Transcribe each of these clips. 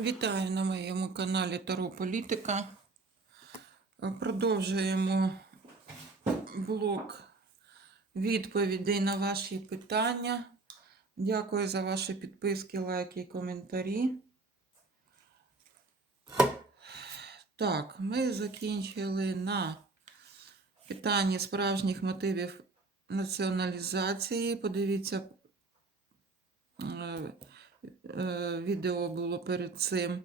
Вітаю на моєму каналі Таро Політика. Е, Продовжуємо блок відповідей на ваші питання. Дякую за ваші підписки, лайки і коментарі. Так, ми закінчили на питанні справжніх мотивів націоналізації. Подивіться. Е, відео було перед цим.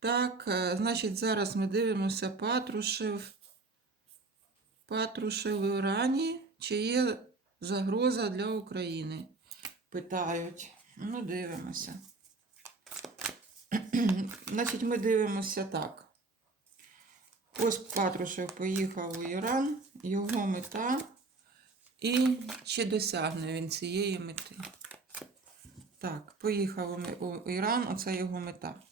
Так, е, значить, зараз ми дивимося Патрушев. Патрушев в Ірані. Чи є загроза для України? Питають. Ну, дивимося. Значить, ми дивимося так. Ось Патрушев поїхав у Іран, його мета. І чи досягне він цієї мети? Так, поїхав у Іран, оце його мета.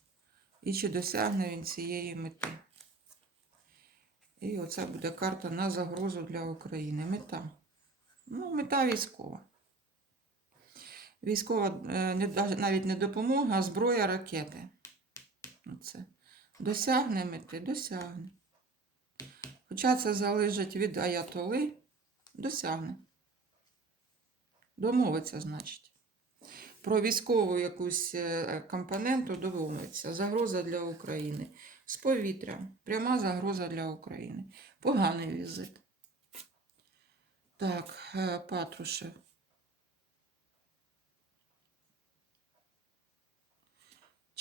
І чи досягне він цієї мети? І оце буде карта на загрозу для України. Мета. Ну, мета військова. Військова е, навіть не допомога, а зброя ракети. Оце. Досягне мети, досягне. Хоча це залежить від аятоли, досягне. Домовиться, значить про військову якусь е, компоненту домовиться. Загроза для України. З повітря. Пряма загроза для України. Поганий візит. Так, е, Патрушев.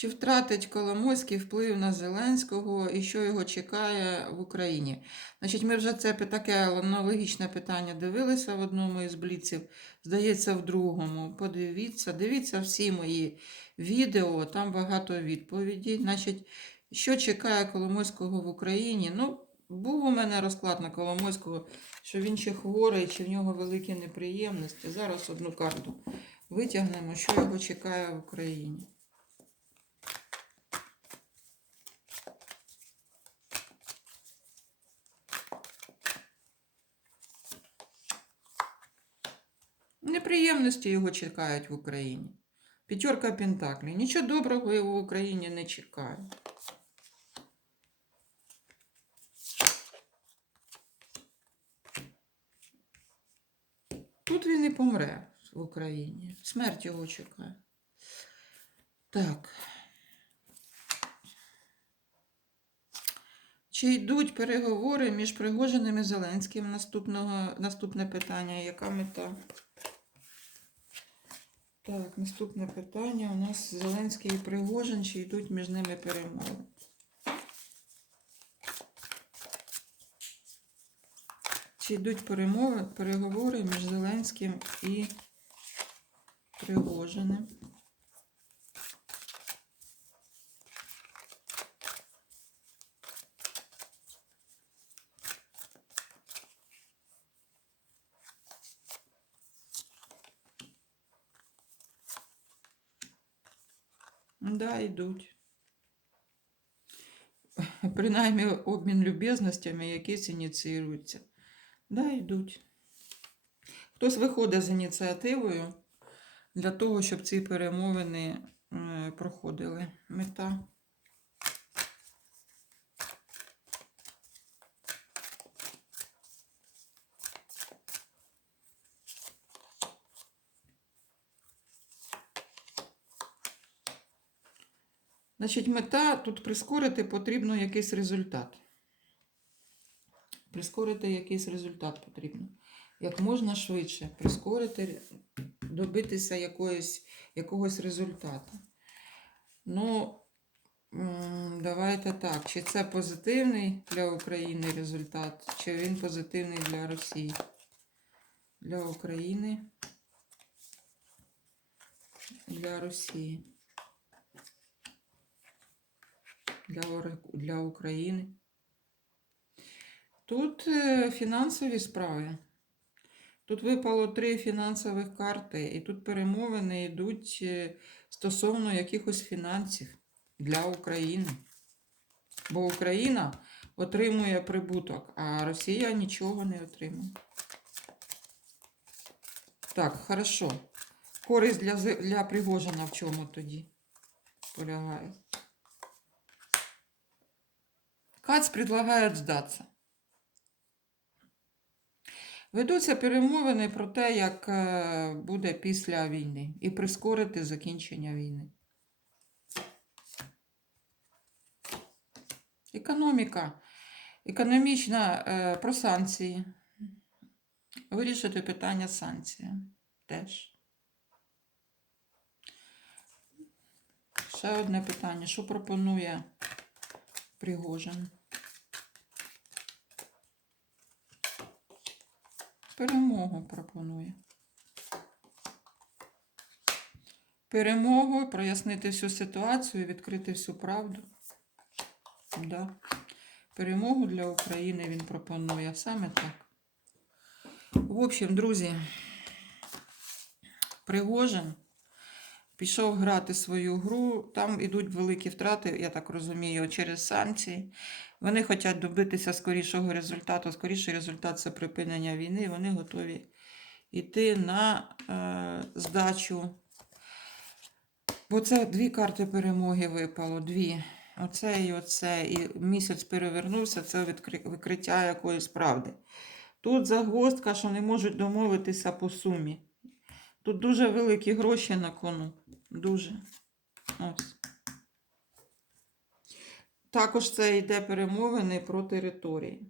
Чи втратить Коломойський вплив на Зеленського і що його чекає в Україні? Значить, ми вже це таке аналогічне питання дивилися в одному із бліців, здається, в другому. Подивіться, дивіться всі мої відео, там багато відповідей. Значить, що чекає Коломойського в Україні? Ну, був у мене розклад на Коломойського, що він ще хворий, чи в нього великі неприємності. Зараз одну карту витягнемо, що його чекає в Україні. Неприємності його чекають в Україні. П'ятерка Пентаклів. Нічого доброго його в Україні не чекає. Тут він і помре в Україні. Смерть його чекає. Так. Чи йдуть переговори між Пригожиним і Зеленським? Наступного, наступне питання. Яка мета? Так, наступне питання. У нас Зеленський і Пригожин, чи йдуть між ними перемови? Чи йдуть перемови, переговори між Зеленським і Пригожиним? Да, йдуть. Принаймні обмін любезностями якісь ініціюються. Да, йдуть. Хтось виходить з ініціативою для того, щоб ці перемовини е, проходили. Мета. Значить, мета тут прискорити потрібно якийсь результат. Прискорити якийсь результат потрібно. Як можна швидше прискорити, добитися якоїсь, якогось результату. Ну, давайте так. Чи це позитивний для України результат, чи він позитивний для Росії? Для України. Для Росії. Для, для України. Тут е, фінансові справи. Тут випало три фінансових карти, і тут перемовини йдуть е, стосовно якихось фінансів для України. Бо Україна отримує прибуток, а Росія нічого не отримує. Так, хорошо. Користь для, для Пригожина в чому тоді? полягає. Кац предлагає здатися. Ведуться перемовини про те, як е, буде після війни, і прискорити закінчення війни. Економіка. Економічна е, про санкції. Вирішити питання з санкціями теж. Ще одне питання. Що пропонує Пригожин? Перемогу пропонує. Перемогу, прояснити всю ситуацію, відкрити всю правду. Да. Перемогу для України він пропонує саме так. В общем, друзі, Пригожин пішов грати свою гру. Там ідуть великі втрати, я так розумію, через санкції. Вони хочуть добитися скорішого результату. Скоріший результат це припинення війни. Вони готові йти на е, здачу. Бо це дві карти перемоги випало. Дві. Оце і оце. І місяць перевернувся, це викриття якоїсь правди. Тут загвоздка, що не можуть домовитися по сумі. Тут дуже великі гроші на кону. Дуже. Ось. Також це йде перемовини про території.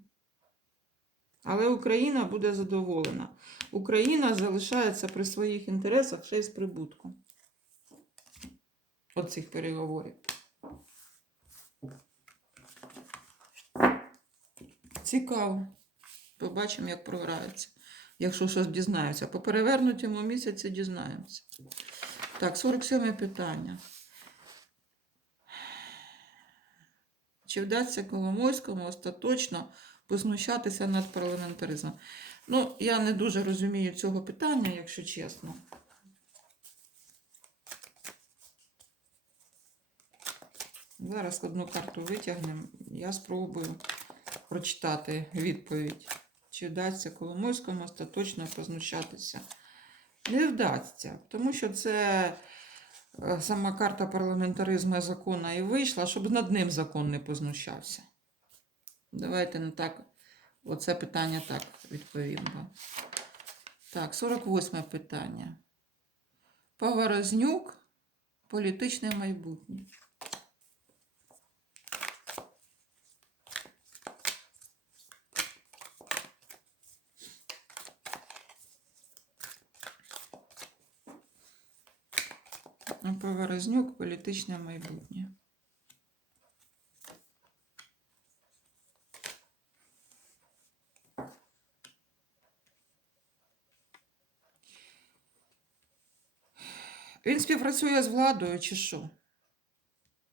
Але Україна буде задоволена. Україна залишається при своїх інтересах ще й з прибутком. Оцих переговорів. Цікаво. Побачимо, як програється. Якщо щось дізнаються. По перевернутому місяці дізнаємося. Так, 47 питання. Чи вдасться Коломойському остаточно познущатися над парламентаризмом? Ну, я не дуже розумію цього питання, якщо чесно. Зараз одну карту витягнемо. Я спробую прочитати відповідь. Чи вдасться Коломойському остаточно познущатися? Не вдасться, тому що це е, сама карта парламентаризму і закону і вийшла, щоб над ним закон не познущався. Давайте не так. Оце питання так відповім вам. Так, 48 питання. Поворознюк, політичне майбутнє. Поворознюк, політичне майбутнє. Він співпрацює з владою чи що?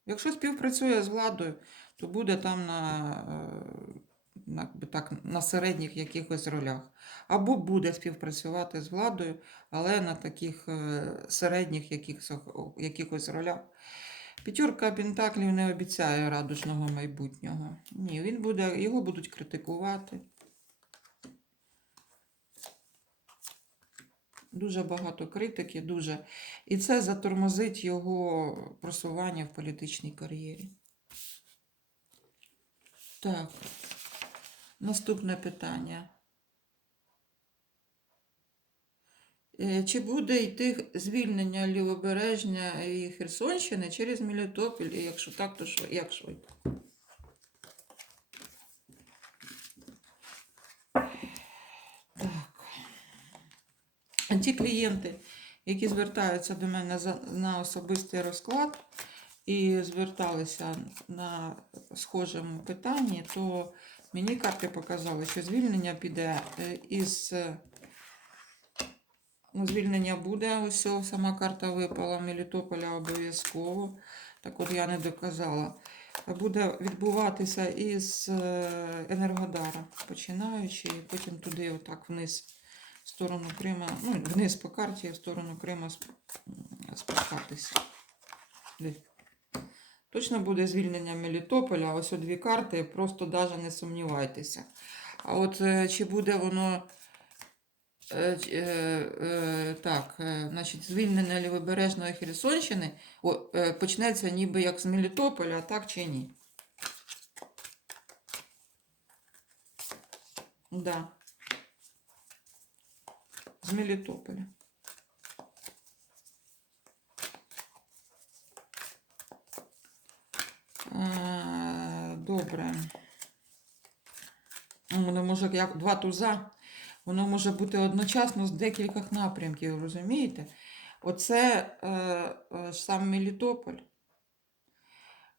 Якщо співпрацює з владою, то буде там на, е, так, на середніх якихось ролях. Або буде співпрацювати з владою, але на таких е, середніх якихось, якихось ролях. П'ятерка Пентаклів не обіцяє радужного майбутнього. Ні, він буде, його будуть критикувати. Дуже багато критики, дуже. І це затормозить його просування в політичній кар'єрі. Так, наступне питання. Е, Чи буде йти звільнення Лівобережня і Херсонщини через Мелітополь? І якщо так, то швид- як швидко? Так. Ті клієнти, які звертаються до мене на особистий розклад і зверталися на схожому питанні, то мені карти показали, що звільнення піде е, із. е, Ну, звільнення буде, ось сама карта випала Мелітополя обов'язково. Так от я не доказала. Буде відбуватися із е, Енергодара, починаючи, і потім туди, отак вниз, в сторону Крима, ну, вниз по карті, в сторону Крима спускатися. Точно буде звільнення Мелітополя, ось дві карти, просто навіть не сумнівайтеся. А от е, чи буде воно Е, е, так, значить, звільнення Лівобережної Херсонщини почнеться ніби як з Мелітополя, так чи ні? Да. З Мелітополя. Добре. Воно може як два туза. Воно може бути одночасно з декількох напрямків, розумієте? Оце е, е, сам Мелітополь.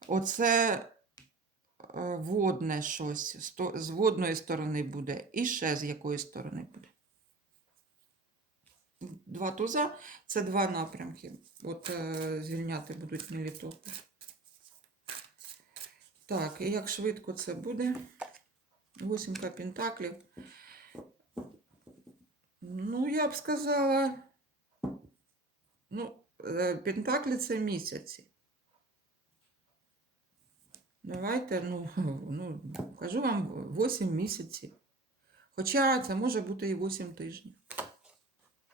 Оце е, водне щось. Сто, з водної сторони буде, і ще з якої сторони буде. Два туза це два напрямки. От е, звільняти будуть Мелітополь. Так, і як швидко це буде? Восімка пентаклів. Ну, я б сказала, ну, е, пентаклі це місяці. Давайте, ну, ну, кажу вам 8 місяців. Хоча це може бути і 8 тижнів.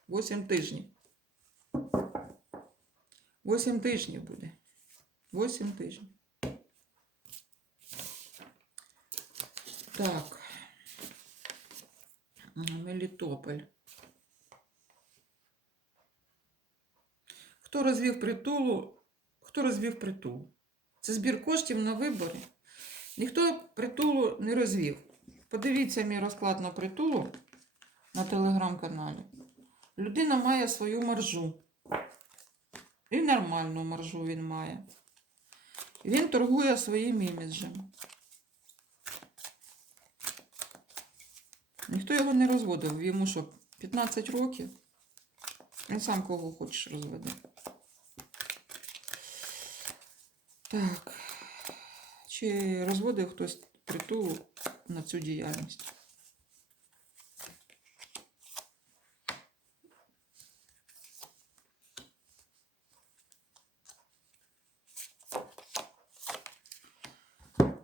8 тижнів. 8 тижнів буде. 8 тижнів. Так. Мелітополь. Хто розвів притулу? Хто розвів притул? Це збір коштів на вибори. Ніхто притулу не розвів. Подивіться мій розклад на притулу на телеграм-каналі. Людина має свою маржу. І нормальну маржу він має. Він торгує своїм іміджем. Ніхто його не розводив. Йому що, 15 років? Він сам кого хочеш розведе. Так. Чи розводив хтось притулу на цю діяльність?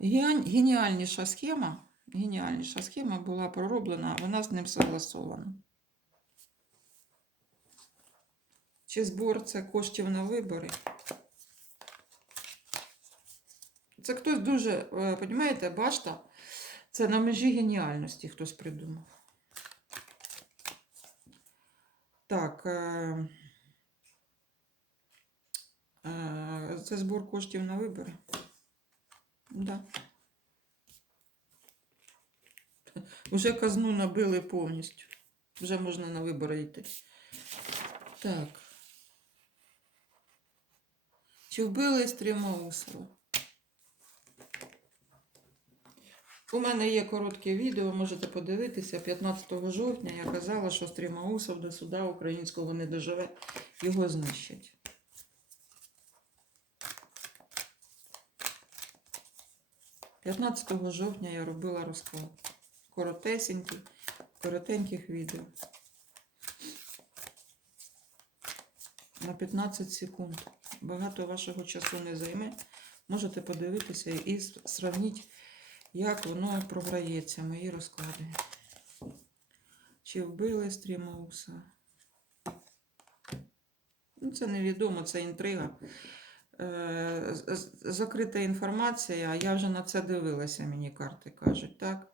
Геніальніша схема, геніальніша схема була пророблена, вона з ним согласована. Чи збор це коштів на вибори? Це хтось дуже, е, понімаєте, башта, це на межі геніальності хтось придумав. Так. Е, е, це збор коштів на вибори. Да. Уже казну набили повністю. Вже можна на вибори йти. Так. Чи вбили Стрімоусова? У мене є коротке відео, можете подивитися. 15 жовтня я казала, що Стрімаусов до суда українського не доживе, його знищать. – 15 жовтня я робила розклад. Коротесенький, коротеньких відео. На 15 секунд. Багато вашого часу не займе. Можете подивитися і сравніть, як воно програється, мої розклади. Чи вбили Стрімауса? Ну, це невідомо, це інтрига. Е, Закрита інформація, я вже на це дивилася, мені карти кажуть, так?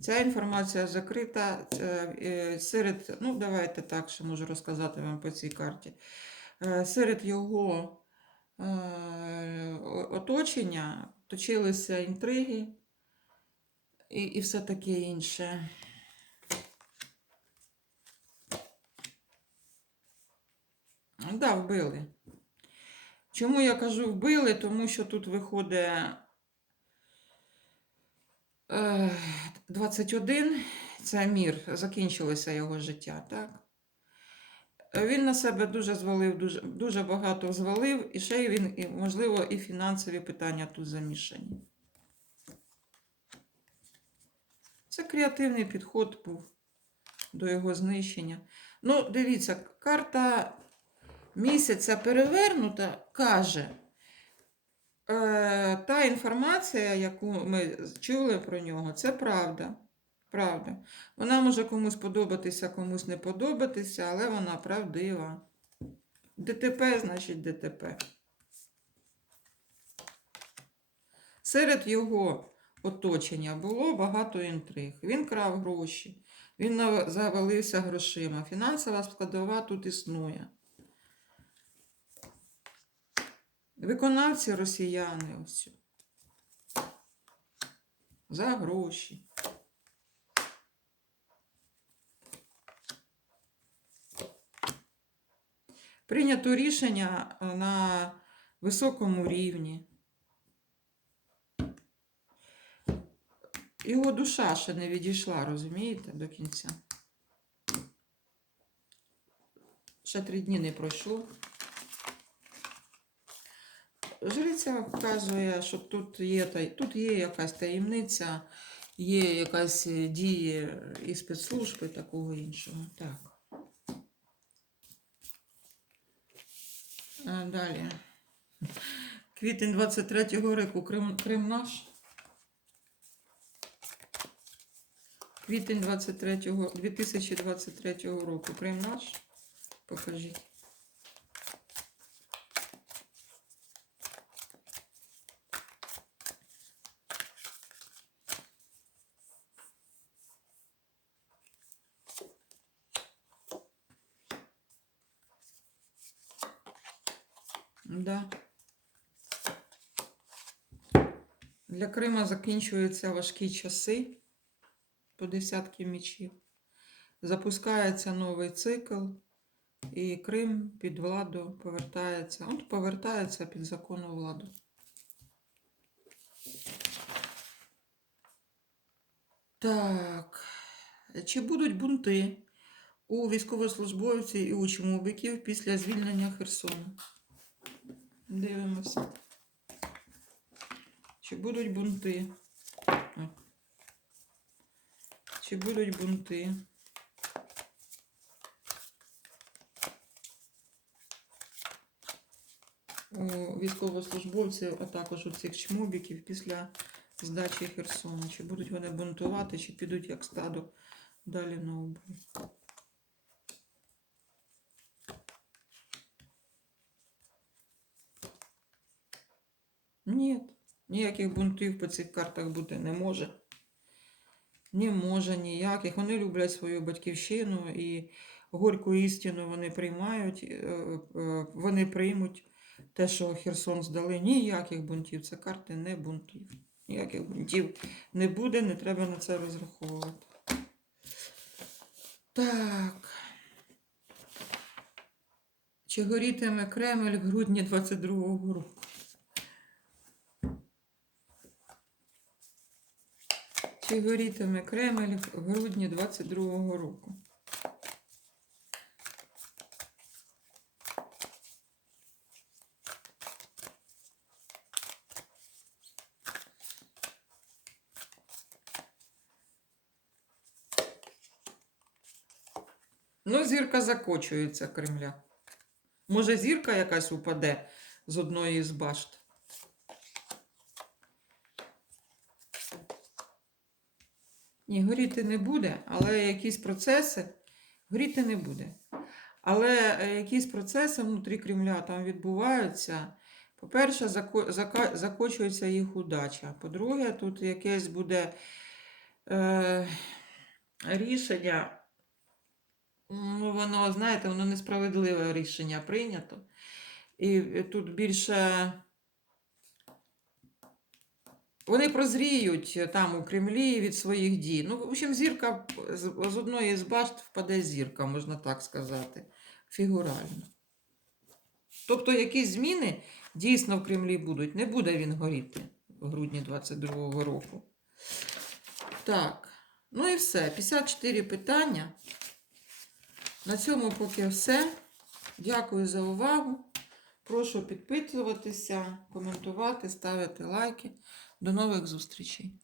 Ця інформація закрита е, серед, ну давайте так, що можу розказати вам по цій карті. Е, Серед його е, оточення точилися інтриги і, і все таке інше. Да, вбили. Чому я кажу вбили? Тому що тут виходить 21, це мір, закінчилося його життя, так? Він на себе дуже звалив, дуже, дуже багато звалив, і ще й він, можливо, і фінансові питання тут замішані. Це креативний підход був до його знищення. Ну, дивіться, карта місяця перевернута каже, та інформація, яку ми чули про нього, це правда. Правда. Вона може комусь подобатися, комусь не подобатися, але вона правдива. ДТП значить ДТП. Серед його оточення було багато інтриг. Він крав гроші, він завалився грошима. Фінансова складова тут існує. Виконавці росіяни ось. За гроші. Прийнято рішення е, на високому рівні. Його душа ще не відійшла, розумієте, до кінця. Ще три дні не пройшло. Жриця вказує, що тут є, тут є якась таємниця, є якась е, дія і спецслужб і такого іншого. Так. А, Далі. Квітень 23-го року Крим, Крим наш. Квітень 23-го, 2023 року Крим наш. Покажіть. Да. Для Крима закінчуються важкі часи по десятки мічів. Запускається новий цикл, і Крим під владу повертається. От повертається під законну владу. Так. Чи будуть бунти у військовослужбовців і у чмобиків після звільнення Херсону? Дивимося. Чи будуть бунти? Чи будуть бунти? У військовослужбовців, а також у цих чмобіків після здачі Херсона. Чи будуть вони бунтувати, чи підуть як стадо далі на обій? Ні, ніяких бунтів по цих картах бути не може. Не може ніяких. Вони люблять свою батьківщину і горьку істину вони приймають, е, е, вони приймуть те, що Херсон здали. Ніяких бунтів. Це карти не бунтів. Ніяких бунтів не буде, не треба на це розраховувати. Так. Чи горітиме Кремль в грудні 22-го року? Чи горітиме Кремль в грудні 22-го року? Ну, зірка закочується Кремля. Може, зірка якась упаде з одної з башт? Ні, горіти не буде, але якісь процеси горіти не буде. Але е, якісь процеси внутрі Кремля там відбуваються. По-перше, закочується їх удача. По-друге, тут якесь буде е, рішення. Ну, воно, знаєте, воно несправедливе рішення прийнято. І тут більше. Вони прозріють там у Кремлі від своїх дій. Ну, в общем, зірка з, з одної з башт впаде зірка, можна так сказати, фігурально. Тобто якісь зміни дійсно в Кремлі будуть. Не буде він горіти в грудні 22-го року. Так, ну і все. 54 питання. На цьому поки все. Дякую за увагу. Прошу підписуватися, коментувати, ставити лайки. До нових зустрічей!